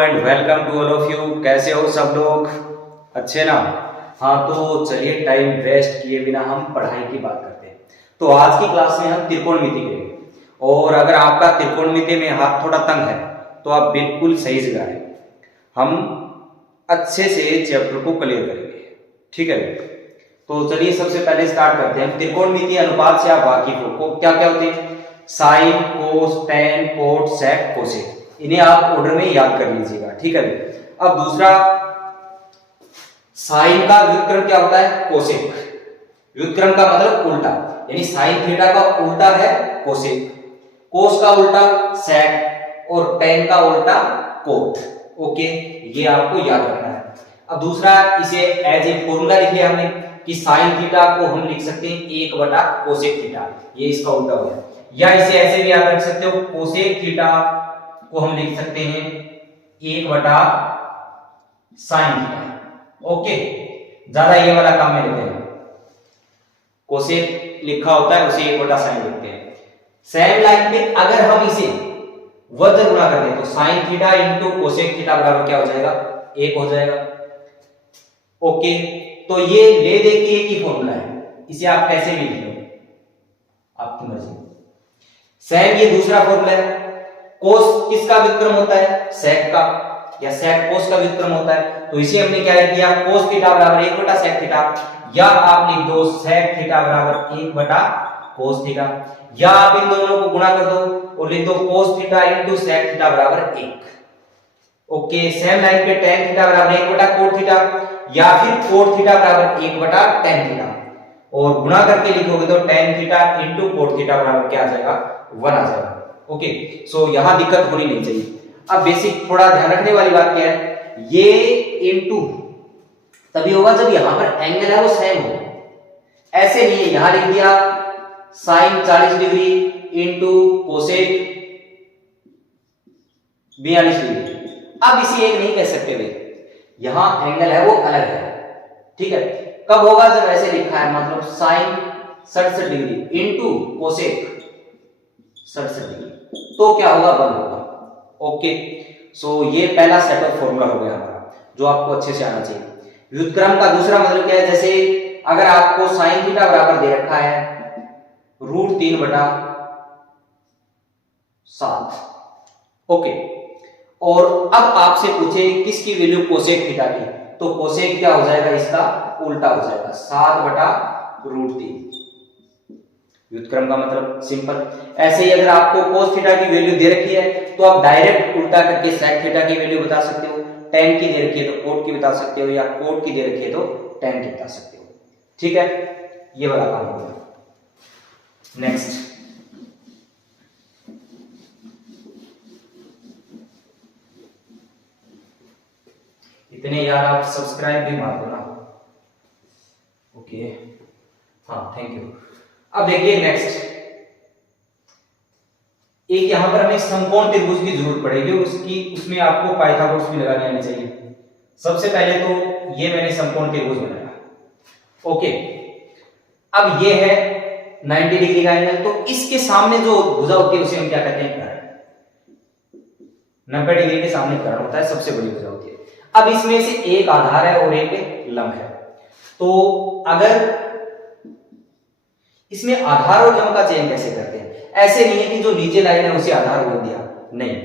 And welcome to all of you. कैसे हो सब लोग? अच्छे ना? हाँ, तो चलिए टाइम वेस्ट किए बिना हम पढ़ाई की बात करते हैं। तो आज की क्लास में हम त्रिकोणमिति करेंगे, और अगर आपका त्रिकोणमिति में हाथ थोड़ा तंग है तो आप बिल्कुल सही जगह है। हम अच्छे से चैप्टर को क्लियर करेंगे, ठीक है? तो चलिए सबसे पहले स्टार्ट करते हैं। त्रिकोणमिति अनुपात से आप वाकिफ हो, क्या क्या होते हैं? साइन, कोस, टेन, कोट, सेक, कोसेक। इन्हें आप ऑर्डर में याद कर लीजिएगा, ठीक है? अब दूसरा, साइन का व्युत्क्रम क्या होता है? कोसेक। व्युत्क्रम का मतलब उल्टा, यानी साइन थीटा का उल्टा है कोसेक, कोस का उल्टा सेक, और टेन का उल्टा कोट। ओके, ये आपको याद रखना है। अब दूसरा, इसे एज ए फॉर्मूला लिखे हमने कि साइन थीटा को हम लिख सकते हैं 1 बटा कोसेक थीटा, ये इसका उल्टा हो गया। या इसे ऐसे भी याद रख सकते हो, कोसेक थीटा को हम लिख सकते हैं 1 बटा साइन थीटा। ओके, ज्यादा ये वाला काम में लेते हैं, कोसेक लिखा होता है उसे 1 बटा साइन लिखते हैं। सेम लाइन पे अगर हम इसे वर्ग गुणा कर दें तो sine theta into cosec theta बराबर क्या हो जाएगा? 1 हो जाएगा। ओके, तो ये ले दे के एक ही फॉर्मूला है, इसे आप कैसे भी लिख लो, आपकी मर्जी। सेक ये दूसरा फॉर्मूला है। कोस किसका व्युत्क्रम होता है? सेक का, या सेक कोस का व्युत्क्रम होता है। तो इसे हमने क्या लिख दिया? कोस थीटा बराबर 1 बटा सेक थीटा, या आप लिख दो सेक थीटा बराबर 1 बटा कोस थीटा, या आप इन दोनों को गुणा कर दो और लिख दो cos theta into sec theta बराबर 1। ओके, सेम लाइन पे टेन थीटा बराबर 1 बटा कोट थीटा, या फिर कोट थीटा बराबर 1 बटा टेन थीटा, और गुणा करके लिखोगे तो tan theta into cot theta बराबर क्या आ जाएगा? 1 आ जाएगा। ओके, सो यहां दिक्कत होनी नहीं चाहिए। अब बेसिक थोड़ा ध्यान रखने वाली बात क्या है, ये इंटू तभी होगा जब यहां पर एंगल है वो सेम हो। ऐसे नहीं है, यहां लिख दिया sine 40 degree into cosec 42 degree. अब इसे एक नहीं कह सकते वे, यहां एंगल है वो अलग है, ठीक है? कब होगा? जब ऐसे लिखा है, मतलब sine 67 degree into cosec 67 degree, तो क्या होगा? 1 होगा। ओके, सो ये पहला सेट ऑफ फॉर्मूला हो गया हमारा, जो आपको अच्छे से आना चाहिए। व्युत्क्रम का दूसरा मतलब क्या है? जैसे अगर आपको साइन थीटा बराबर दे रखा है √3 बटा 7, ओके, और अब आपसे पूछे किसकी वैल्यू? कोसेक थीटा की, तो कोसेक क्या हो जाएगा? इसका उल्टा हो जाएगा, 7 बटा √3। व्युत्क्रम का मतलब सिंपल। ऐसे ही अगर आपको कोस थीटा की वैल्यू दे रखी है तो आप डायरेक्ट उल्टा करके सेक थीटा की वैल्यू बता सकते हो। टेन की दे रखी है तो कोट की बता सकते हो, या कोट की दे रखी है तो टेन की बता सकते हो, ठीक है? ये वाला काम हो गया। नेक्स्ट, इतने यार आप सब्सक्राइब भी मार दो ना। ओके, हाँ, थैंक यू। अब देखिए नेक्स्ट, एक यहां पर हमें समकोण त्रिभुज की जरूरत पड़ेगी, उसमें आपको पाइथागोरस भी लगाने आने चाहिए। सबसे पहले तो ये मैंने समकोण त्रिभुज बनाया। ओके, अब ये है 90 डिग्री का एंगल, तो इसके सामने जो भुजा होती है उसे हम क्या कहते हैं? कर्ण। 90 डिग्री के सामने कर्ण होता है, सबसे बड़ी भुजा होती है। अब इसमें से एक आधार है और एक लंब है, तो अगर इसमें आधार और लंब का चयन कैसे करते हैं? ऐसे नहीं है कि जो नीचे लाइन है उसे आधार बोल दिया, नहीं,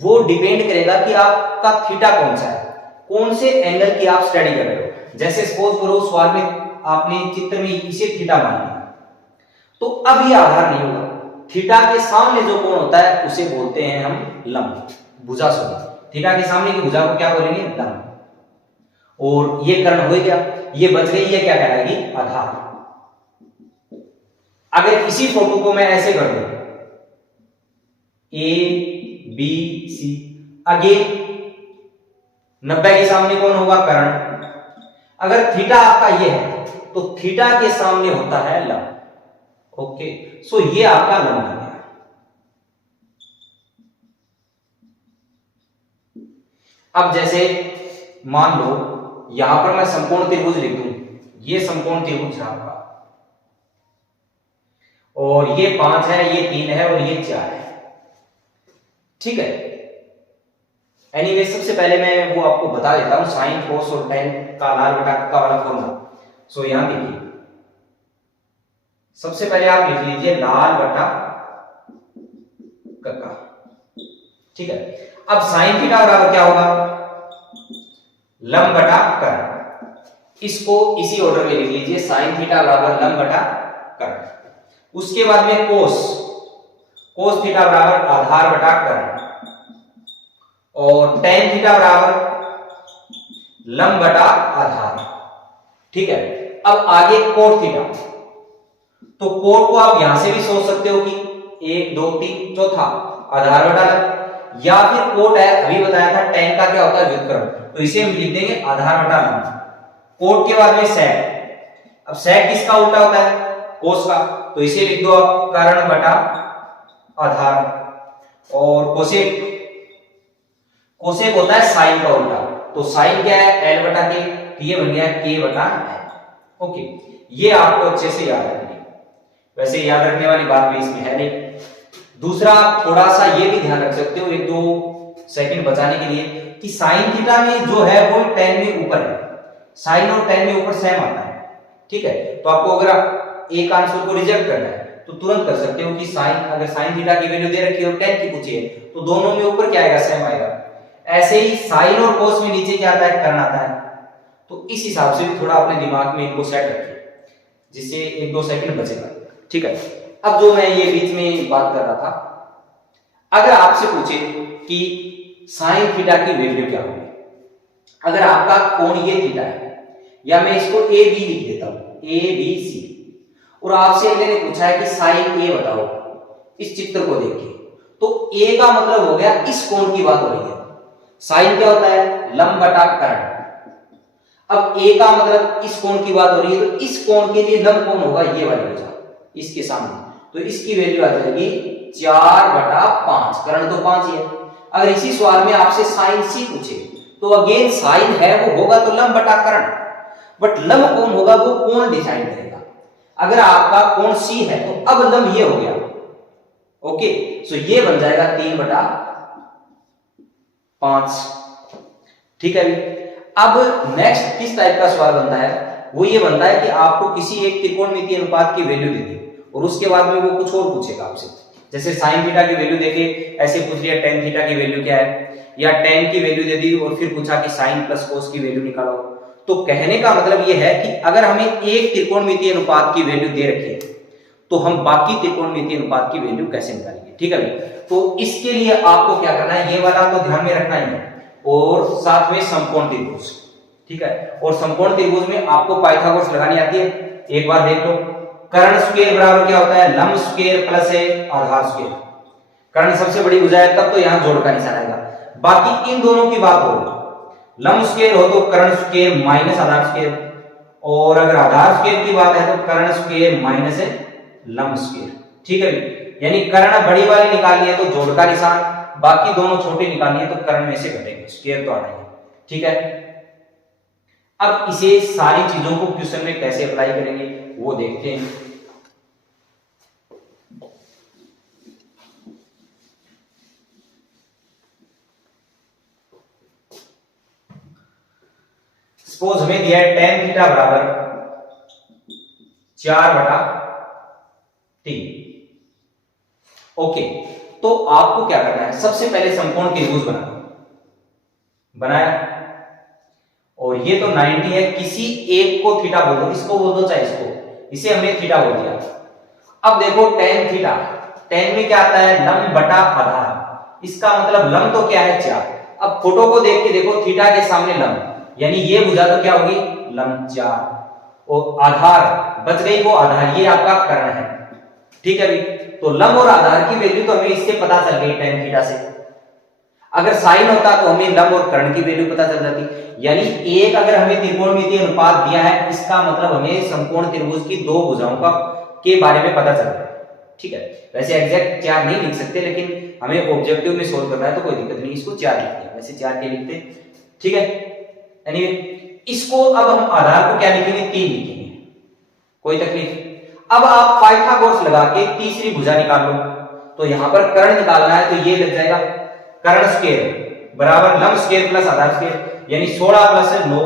वो डिपेंड करेगा कि आपका थीटा कौन सा है, कौन से एंगल की आप स्टडी कर रहे हो। जैसे सपोज करो सवाल में आपने चित्र में इसे थीटा मान लिया, तो अब ये आधार नहीं होगा। थीटा के सामने जो कोण होता है उसे बोलते हैं हम लंब, भुजा। सुनिए, थीटा के सामने की भुजा को क्या बोलेंगे? लंब। और ये कर्ण हो गया, ये बच गई, ये क्या कहलाएगी? आधार। अगर इसी फोटो को मैं ऐसे कर दूं, A B C, अगेन 90 के सामने कौन होगा? कर्ण। अगर थीटा आपका ये है तो थीटा के सामने होता है लंब। ओके, सो ये आपका लंब बन गया। अब जैसे मान लो यहां पर मैं समकोण त्रिभुज लिख दूं, ये समकोण त्रिभुज है आपका, और ये 5 है, ये 3 है और ये 4 है, ठीक है? एनीवे सबसे पहले मैं वो आपको बता देता हूं साइन कोस और टेन का लाल बटा का वाला फॉर्मूला। सो यहां देखिए, सबसे पहले आप लिख लीजिए लाल बटा कक्का, ठीक है। अब साइन थीटा बराबर क्या होगा, लंब बटा कर्ण। इसको इसी ऑर्डर में लिख लीजिए, साइन थीटा बराबर लंब बटा कर्ण। उसके बाद में कोस थीटा बराबर आधार बटा कर्ण, और टेन थीटा बराबर लंब बटा आधार, ठीक है। अब आगे कोट थीटा, तो कोट को आप यहां से भी सोच सकते हो कि 1 2 3 चौथा आधार बटा लंब, या फिर कोट है अभी बताया था टेन का क्या होता है व्युत्क्रम, तो इसे हम लिख देंगे आधार बटा लंब। कोट के बाद में सेक, अब सेक किसका उल्टा होता है, कोस का, तो इसे लिख दो आप कर्ण बटा आधार। और कोसेक होता है साइन का उल्टा, तो साइन क्या है एल बटा के, ये बन गया के बटा एल। ओके, ये आपको अच्छे से याद रखना है, वैसे याद रखने वाली बात भी इसमें है नहीं। दूसरा आप थोड़ा सा ये भी ध्यान रख सकते हो 1-2 सेकंड बचाने के लिए कि साइन थीटा में जो है वो टेन में ऊपर है, साइन और टेन में ऊपर सेम आता है, ठीक है। तो आपको अगर एक आंसर को रिजेक्ट करना है तो तुरंत कर सकते हो कि साइन, अगर साइन थीटा की वैल्यू दे रखी है और टेन की पूछी है तो दोनों में ऊपर क्या आएगा, सेम आएगा। ऐसे ही साइन और कोस में नीचे क्या आता है, कर्ण आता है। तो इस हिसाब से भी थोड़ा अपने दिमाग में इनको सेट रखिए, जिससे 1-2 सेकंड बचेगा, ठीक है। अब जो मैं ये बीच में बात कर रहा था, अगर आपसे पूछे कि साइन थीटा की वैल्यू क्या होगी, अगर आपका कोण ये थीटा है, या मैं इसको ए बी लिख देता हूं, ए बी सी, और आपसे अगले ने पूछा है कि साइन ए बताओ इस चित्र को देख के, तो ए का मतलब हो गया इस कोण की बात हो रही है। साइन क्या होता है, लंब बटा कर्ण। अब ए का मतलब इस कोण की बात हो रही है, तो इस कोण के लिए लंब कोण होगा ये वाली भुजा इसके सामने, तो इसकी वैल्यू आ जाएगी 4/5, कर्ण तो 5 ही है। अगर इसी सवाल में आपसे साइन सी पूछे तो अगेन साइन है वो होगा तो लंब बटा कर्ण, बट लंब कौन होगा वो कोण डिसाइड करेगा। अगर आपका कोण सी है तो अब लंब ये हो गया, ओके। सो ये बन जाएगा 3/5, ठीक है। अब नेक्स्ट किस टाइप का सवाल बनता है, वो ये बनता है कि आपको किसी एक त्रिकोणमितीय अनुपात की वैल्यू दे दी और उसके बाद में वो कुछ और पूछेगा आपसे, जैसे साइन थीटा की वैल्यू देके ऐसे पूछ लिया टेन थीटा की वैल्यू क्या है, या टेन की वैल्यू दे दी और फिर पूछा कि साइन प्लस कोस की वैल्यू निकालो। तो कहने का मतलब ये है कि अगर हमें एक त्रिकोणमितीय अनुपात की वैल्यू दे रखी है तो हम बाकी त्रिकोणमितीय अनुपात की वैल्यू कैसे निकालेंगे, ठीक है। तो इसके लिए आपको क्या करना है, ये वाला तो ध्यान में रखना ही है, और साथ में समकोण त्रिभुज, ठीक है। और समकोण त्रिभुज में आपको पाइथागोरस लगानी आती है, एक बार देख लो। कर्ण स्क्वायर बराबर क्या होता है, लंब स्क्वायर प्लस आधार स्क्वायर। कर्ण सबसे बड़ी भुजा है तब तो यहां जोड़ का निशान आएगा, बाकी इन दोनों की बात हो, लंब स्क्वायर हो तो कर्ण स्क्वायर माइनस आधार स्क्वायर, और अगर आधार स्क्वायर की बात है तो कर्ण स्क्वायर माइनस लंब स्क्वायर, ठीक है। यानी कर्ण बड़ी वाली निकालनी है तो जोड़ का निशान, बाकी दोनों छोटे निकालनी है तो कर्ण में से घटेंगे, स्क्वायर तो आना ही है, ठीक है। अब इसे सारी चीजों को क्वेश्चन में कैसे अप्लाई करेंगे वो देखते हैं। सपोज हमें दिया है tan थीटा बराबर 4/3, ओके। तो आपको क्या करना है, सबसे पहले समकोण त्रिभुज बनाया, और ये तो 90 है, किसी एक को थीटा बोल दो, इसको बोल दो चाहे इसको, इसे हमने थीटा बोल दिया। अब देखो tan थीटा, tan में क्या आता है, लंब बटा आधार, इसका मतलब लंब तो क्या है 4। अब फोटो को देख के देखो, थीटा के सामने लंब, यानी ये भुजा तो क्या होगी, लंब 4, और आधार बच गई वो आधार, ये आपका कर्ण है, ठीक है। तो लंब और आधार की वैल्यू तो हमें इससे पता चल गई tan थीटा से। अगर साइन होता तो हमें लंब और कर्ण की वैल्यू पता चल जाती, यानी एक अगर हमें त्रिकोणमितीय अनुपात दिया है, इसका मतलब हमें समकोण त्रिभुज की दो भुजाओं का के बारे में पता चल रहा है, ठीक है। वैसे एग्जैक्ट 4 नहीं लिख सकते, लेकिन हमें ऑब्जेक्टिव में सोल्व करना है तो कोई दिक्कत नहीं, इसको 4 लिखते हैं, वैसे 4 के लिखते, ठीक है। एनीवे इसको अब हम आधार को क्या लिखेंगे, 3 लिखेंगे, कोई तकलीफ। अब आप पाइथागोरस लगा के तीसरी भुजा निकाल लो, तो यहां पर कर्ण निकालना है तो ये लग जाएगा कर्ण स्क्वायर बराबर लंब स्क्वायर प्लस आधार स्क्वायर, यानी 16 प्लस 9,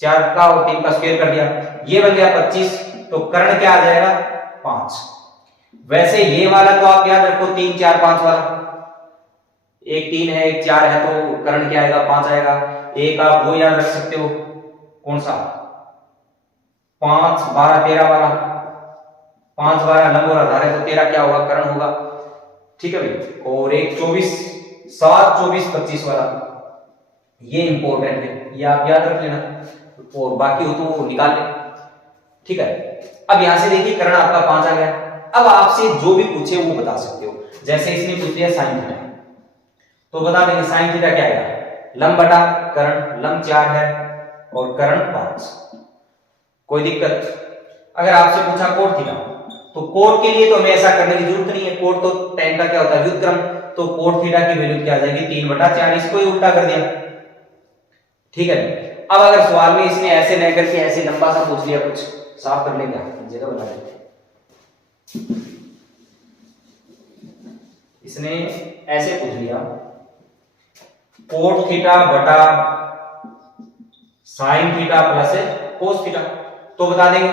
4 का और 3 का स्क्वायर कर दिया, ये बन गया 25। तो कर्ण क्या आ जाएगा 5। वैसे ये वाला तो आप याद रखो 3 4 5 वाला, एक 3 है एक 4 है तो कर्ण क्या आएगा 5 आएगा। एक आप वो याद रख सकते हो, कौन सा 5 12 13 वाला, 5 12 लंब और आधार है तो 13 क्या होगा कर्ण होगा, ठीक है भाई। और एक 24 7 24 25 वाला, ये इंपॉर्टेंट है, ये आप याद रख लेना, और बाकी हो तो निकाल ले, ठीक है। अब यहां से देखिए कर्ण आपका 5 आ गया। अब आपसे जो भी पूछे वो बता सकते हो, जैसे इसने पूछ लिया साइन थीटा, तो बता देंगे साइन थीटा क्या आएगा, लंब बटा कर्ण, लंब 4 है और कर्ण 5, कोई दिक्कत। अगर आपसे पूछा कोट थीटा, तो कोट के लिए तो हमें ऐसा करने की जरूरत नहीं है, कोट तो tan का क्या होता है व्युत्क्रम, तो कोट थीटा की वैल्यू क्या आ जाएगी 3/4, इसको ही उल्टा कर दिया, ठीक है। अब अगर सवाल में इसने ऐसे नहीं करके ऐसे लंबा सा पूछ लिया, कुछ साफ कर लेंगे, जगह बना देते हैं, इसने ऐसे पूछ लिया कोट थीटा बटा sine theta plus cos theta, तो बता देंगे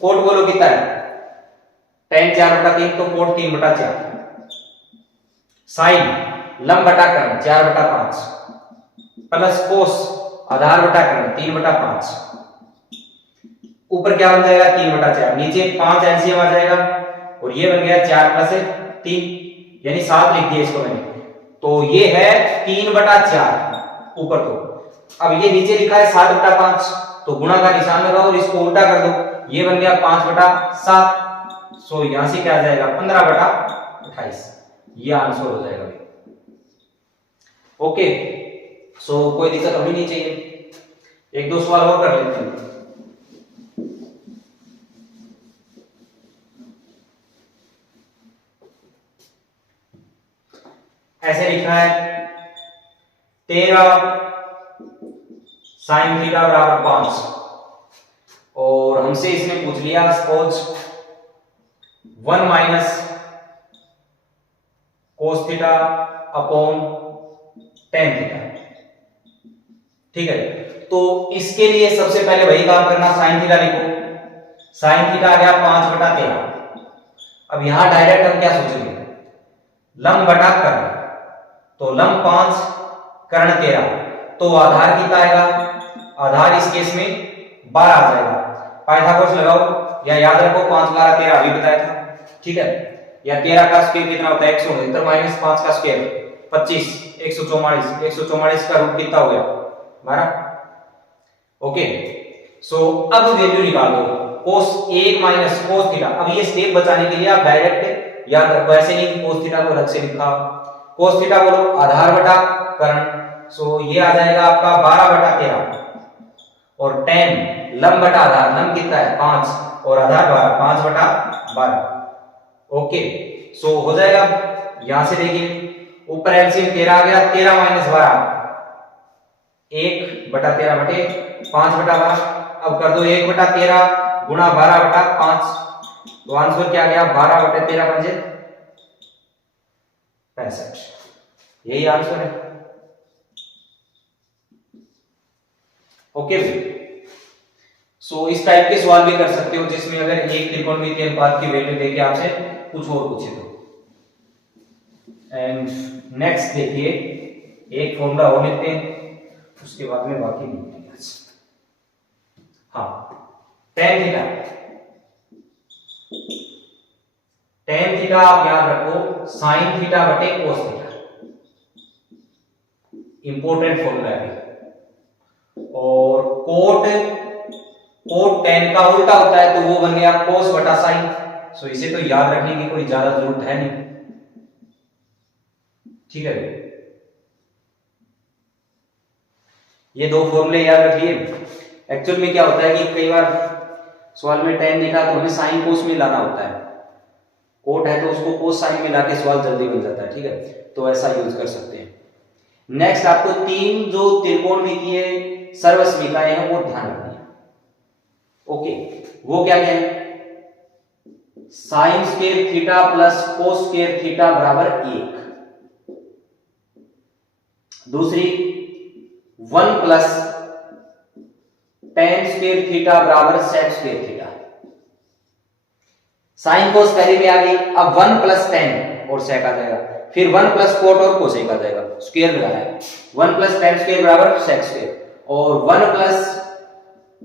कोट बोलो कितना है tan 4/3, तो कोट 3/4, साइन लंब बटा कर्ण 4/5 प्लस कोस आधार बटा कर्ण 3/5, ऊपर क्या बन जाएगा 3/4, नीचे 5 एलसीएम आ जाएगा और ये बन गया 4 + 3 यानी 7 लिख दिया इसको मैंने, तो ये है 3/4 ऊपर। तो अब ये नीचे लिखा है 7/5, तो गुणा का निशान लगाओ और इसको उल्टा कर दो, ये बन गया 5/7, सो यहां से क्या आ जाएगा 15/28, ये आंसर हो जाएगा। ओके, सो कोई दिक्कत होनी नहीं चाहिए। एक दो सवाल और कर लेते हैं। ऐसे लिखा है 13 साइन थीटा बराबर 5, और हमसे इसने पूछ लिया suppose 1 - cos theta upon tan theta, ठीक है। तो इसके लिए सबसे पहले वही काम करना, साइन थीटा लिखो, साइन थीटा आ गया 5/13। अब यहां डायरेक्ट हम क्या सोचेंगे, लंब बटा कर्ण, तो लंब 5 कर्ण 13, तो आधार कितना आएगा, आधार इस केस में 12 आ जाएगा। पाइथागोरस लगाओ या याद रखो 5 12 13 अभी बताया था, ठीक है। या 13 का स्क्वायर कितना होता है 169 माइनस 5 का स्क्वायर 25, 144, 144 का रूट कितना हो गया 12। ओके, सो अब वैल्यू निकाल दो cos 1 - cos थीटा। अब ये स्टेप बचाने के लिए आप डायरेक्ट याद रखो, ऐसे नहीं कि cos थीटा को अलग से लिखा, cos थीटा बोलो आधार बटा कर्ण, सो ये आ जाएगा आपका 12/13, और tan लंब बटा आधार, लंब कितना है 5 और आधार 12, 5/12। ओके, सो हो जाएगा, यहां से देखिए ऊपर एलसीएम 13 आ गया, 13 - 12 1/13 बटे 5/12, अब कर दो 1/13 गुणा 12/5, तो आंसर क्या आ गया 12/13 बन जाए 65, यही आंसर है। ओके, सो इस टाइप के सवाल भी कर सकते हो जिसमें अगर एक त्रिकोणमितीय अनुपात की वैल्यू देके आपसे कुछ और पूछे तो। एंड नेक्स्ट देखिए, एक फॉर्मूला और लिखते हैं, उसके बाद में बाकी लिखते हैं। हाँ, tan थीटा, tan थीटा आप याद रखो sin थीटा बटे cos थीटा, इंपॉर्टेंट फॉर्मूला है। और कोट tan का उल्टा होता है, तो वो बन गया cos बटा sin, सो इसे तो याद रखने की कोई ज्यादा जरूरत है नहीं, ठीक है। ये दो फॉर्मूले याद रखिए। एक्चुअल में क्या होता है कि कई बार सवाल में tan देखा तो हमें sin cos में लाना होता है, कोट है तो उसको cos sin में लाके सवाल जल्दी बन जाता है, ठीक है, तो ऐसा यूज कर सकते हैं। नेक्स्ट आपको 3 जो त्रिकोणमितीय सर्वसमीकाएं हैं वो ध्यान रखनी है। ओके, वो क्या क्या है, sine square theta plus cos square theta बराबर 1, दूसरी 1 प्लस टेन स्क्वायर थीटा बराबर sec square theta. Sine cos पहले में आ गई, अब 1 प्लस टेन और सेक आ जाएगा, फिर 1 प्लस कोट और कोसेक आ जाएगा, स्क्वायर लगाना है। 1 प्लस टेन स्क्वायर बराबर सेक स्क्वायर और 1 प्लस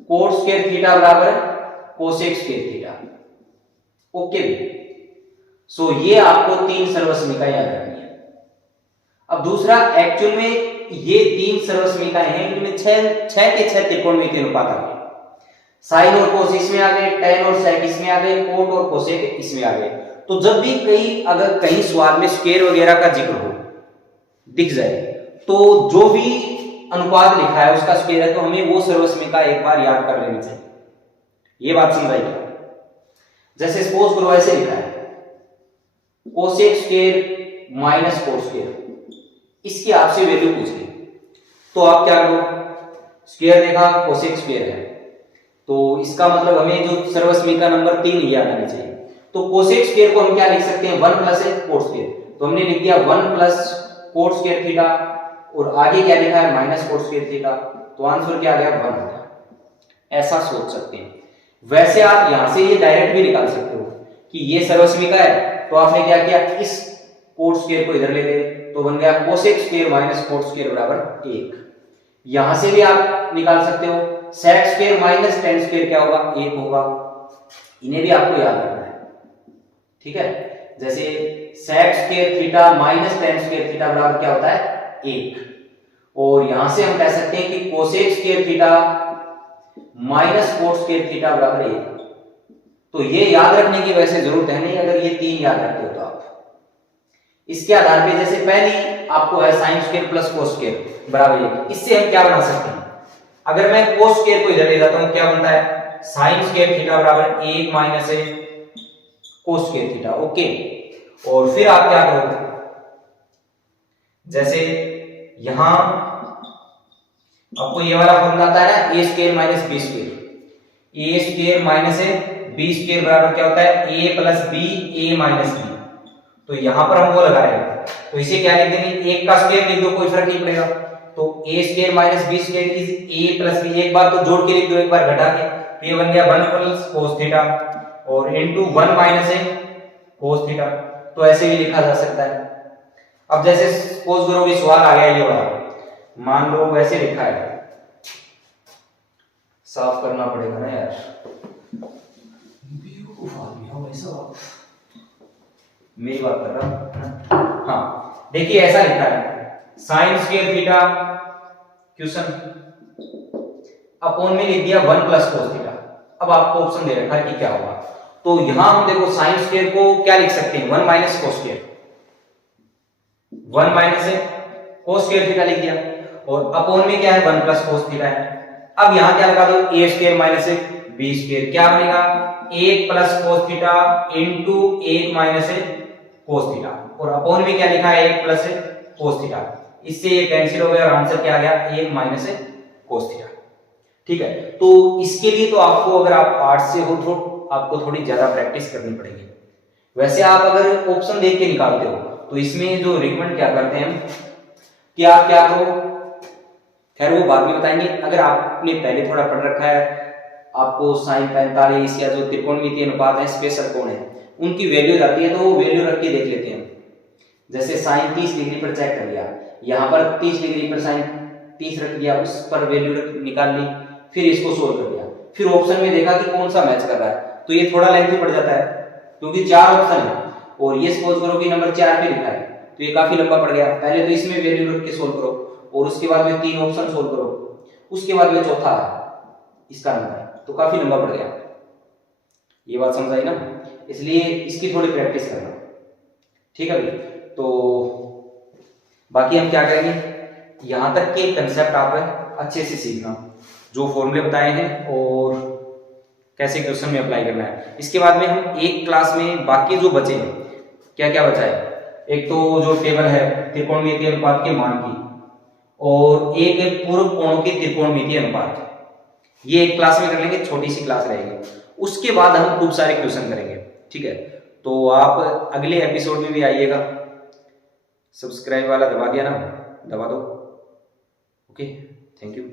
कोट स्क्वायर थीटा बराबर कोसेक स्क्वायर थीटा। ओके, सो ये आपको 3 सर्वसमीका याद रखनी है। अब दूसरा, एक्चुअल में ये 3 सर्वसमीकाएं हैं, इनमें 6 के 6 त्रिकोणमितीय अनुपात आ गए। साइन और कोस इसमें आ गए, टेन और सेक इसमें आ गए, कोट और कोसेक इसमें आ गए। तो जब भी अगर कहीं सवाल में स्क्वायर वगैरह का जिक्र हो दिख जाए, तो जो भी अनुपात लिखा है उसका स्क्वायर है, तो हमें वो सर्वसमीका एक बार याद कर लेनी चाहिए। ये बात समझाइए। जैसे सपोज करो ऐसे लिखा है cosec square minus cot square, इसकी आपसे वैल्यू पूछ ली, तो आप क्या करो, स्क्वायर देखा कोसेक स्क्वायर है, तो इसका मतलब हमें जो सर्वसमीका नंबर 3 याद आनी चाहिए। तो कोसेक स्क्वायर को हम क्या लिख सकते हैं, 1 प्लस कोट स्क्वायर, तो हमने लिख दिया 1 प्लस कोट स्क्वायर थीटा और आगे क्या लिखा है माइनस कोट स्क्वायर थीटा, तो आंसर क्या आ गया 1 आ गया। ऐसा सोच सकते हैं। वैसे आप यहां से ये डायरेक्ट भी निकाल सकते हो कि ये सर्वसमीका है, तो आपने क्या किया, इस कोट स्क्वायर को इधर ले गए, तो बन गया cosec square minus cot square बराबर 1। यहां से भी आप निकाल सकते हो, sec square minus tan square क्या होगा, 1 होगा। इन्हें भी आपको याद रखना है, ठीक है। जैसे sec square theta minus tan square theta बराबर क्या होता है 1, और यहां से हम कह सकते हैं कि cosec square theta minus cot square theta बराबर 1। तो ये याद रखने की वैसे जरूरत है नहीं, अगर ये 3 याद रखते हो तो आप इसके आधार पे, जैसे पहली आपको है sine square plus cos square बराबर 1, इससे हम क्या बना सकते हैं, अगर मैं कोस स्क्वायर को इधर ले जाता हूं क्या बनता है, साइन स्क्वायर थीटा बराबर 1 minus cos square theta. Okay, और फिर आप क्या करोगे, जैसे यहां आपको ये वाला फॉर्मूला आता है ना, ए स्क्वायर माइनस बी स्क्वायर, ए स्क्वायर माइनस बी स्क्वायर बराबर क्या होता है, ए प्लस बी ए माइनस बी। तो यहां पर हम वो लगा रहे हैं, तो इसे क्या लिख देंगे, एक का स्क्वायर लिख दो, कोई फर्क नहीं पड़ेगा। तो a square minus b square is a plus b, एक बार तो जोड़ के लिख दो, एक बार घटा के, तो ये बन गया 1 प्लस कोस थीटा और इनटू 1 माइनस कोस थीटा। तो ऐसे भी लिखा जा सकता है। अब जैसे सपोज करो कि सवाल आ गया ये वाला, मान लो वैसे लिखा है, साफ करना पड़ेगा ना यार, मेरी बात कर रहा हूं। हाँ देखिए ऐसा लिखा है, sine square theta question upon में लिख दिया 1 प्लस कोस थीटा। अब आपको ऑप्शन दे रखा है कि क्या होगा, तो यहां हम देखो साइन स्क्वायर को क्या लिख सकते हैं, 1 minus cos square, 1 minus cos square theta लिख दिया, और अपॉन में क्या है 1 प्लस कोस थीटा है। अब यहां क्या लगा दो, ए स्क्वायर माइनस बी स्क्वायर, क्या बनेगा 1 plus cos theta into 1 minus cos theta, और अपॉन में क्या लिखा है 1 प्लस कोस थीटा, इससे ये कैंसिल हो गया और आंसर क्या आ गया 1 माइनस कोस थीटा। ठीक है, तो इसके लिए तो आपको, अगर आप आर्ट्स से हो तो आपको थोड़ी ज्यादा प्रैक्टिस करनी पड़ेगी। वैसे आप अगर ऑप्शन देख के निकालते हो तो इसमें जो रिकमेंड क्या करते हैं कि आप क्या करो, खैर वो बाद में बताएंगे। अगर आपने पहले थोड़ा पढ़ रखा है, आपको साइन 45 या जो त्रिकोणमितीय अनुपात है, स्पेशल कोण है, उनकी वैल्यू जाती है, तो वो वैल्यू रख के देख लेते हैं। जैसे साइन 30 डिग्री पर चेक कर लिया, यहाँ पर 30 डिग्री पर साइन 30 रख दिया, उस पर वैल्यू निकाल ली, फिर इसको सोल्व कर दिया, फिर ऑप्शन में देखा कि कौन सा मैच कर रहा है, तो ये थोड़ा लेंथी पड़ जाता है क्योंकि 4 ऑप्शन है, और ये सपोज करो कि नंबर 4 पे लिखा है, तो ये काफी लंबा पड़ गया। पहले तो इसमें वैल्यू रख के सोल्व करो, और उसके बाद में 3 ऑप्शन सोल्व करो, उसके बाद में चौथा है इसका नंबर, तो काफी लंबा पड़ गया। ये बात समझ आई ना, इसलिए इसकी थोड़ी प्रैक्टिस करना, ठीक है भाई। तो बाकी हम क्या करेंगे, यहां तक के कंसेप्ट आप अच्छे से सीखना, जो फॉर्मूले बताए हैं और कैसे क्वेश्चन में अप्लाई करना है। इसके बाद में हम एक क्लास में बाकी जो बचे हैं, क्या क्या बचा है, एक तो जो टेबल है त्रिकोणमितीय अनुपात के मान की, और एक है पूर्व कोणों के त्रिकोणमितीय अनुपात, ये एक क्लास में कर लेंगे, छोटी सी क्लास रहेगी। उसके बाद हम खूब सारे क्वेश्चन करेंगे, ठीक है। तो आप अगले एपिसोड में भी आइएगा। सब्सक्राइब वाला दबा दिया ना, दबा दो। Okay, thank you.